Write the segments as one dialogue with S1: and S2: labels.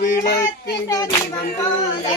S1: വിളക്കിന്റെ ദിവം പോലെ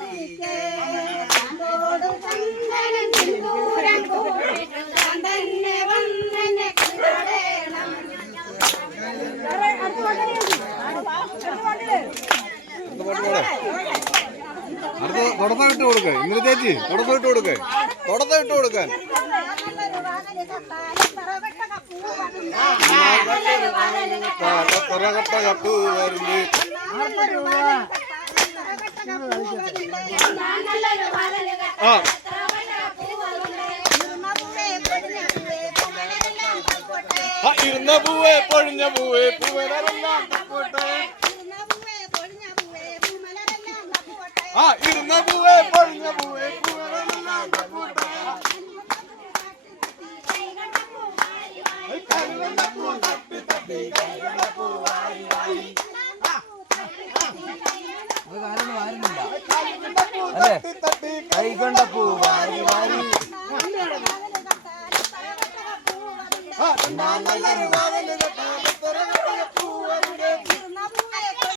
S2: അടുത്ത തുടക്കം ഇട്ട് ഇന്നലെ ചേച്ചി തുടക്കം ഇട്ട് കൊടുക്ക. തുടക്കം ഇട്ട് കൊടുക്കാൻ. തുറകട്ട കപ്പു വരുന്നു ആ ഇരുന്ന പൂവേ പൊഴിഞ്ഞ പൂവേ പൂവരെല്ലാം ആ ഇരുന്ന പൂവേ പൊഴിഞ്ഞ പൂവേ കൈകൊണ്ട പൂ വാരി വാരി. ആ,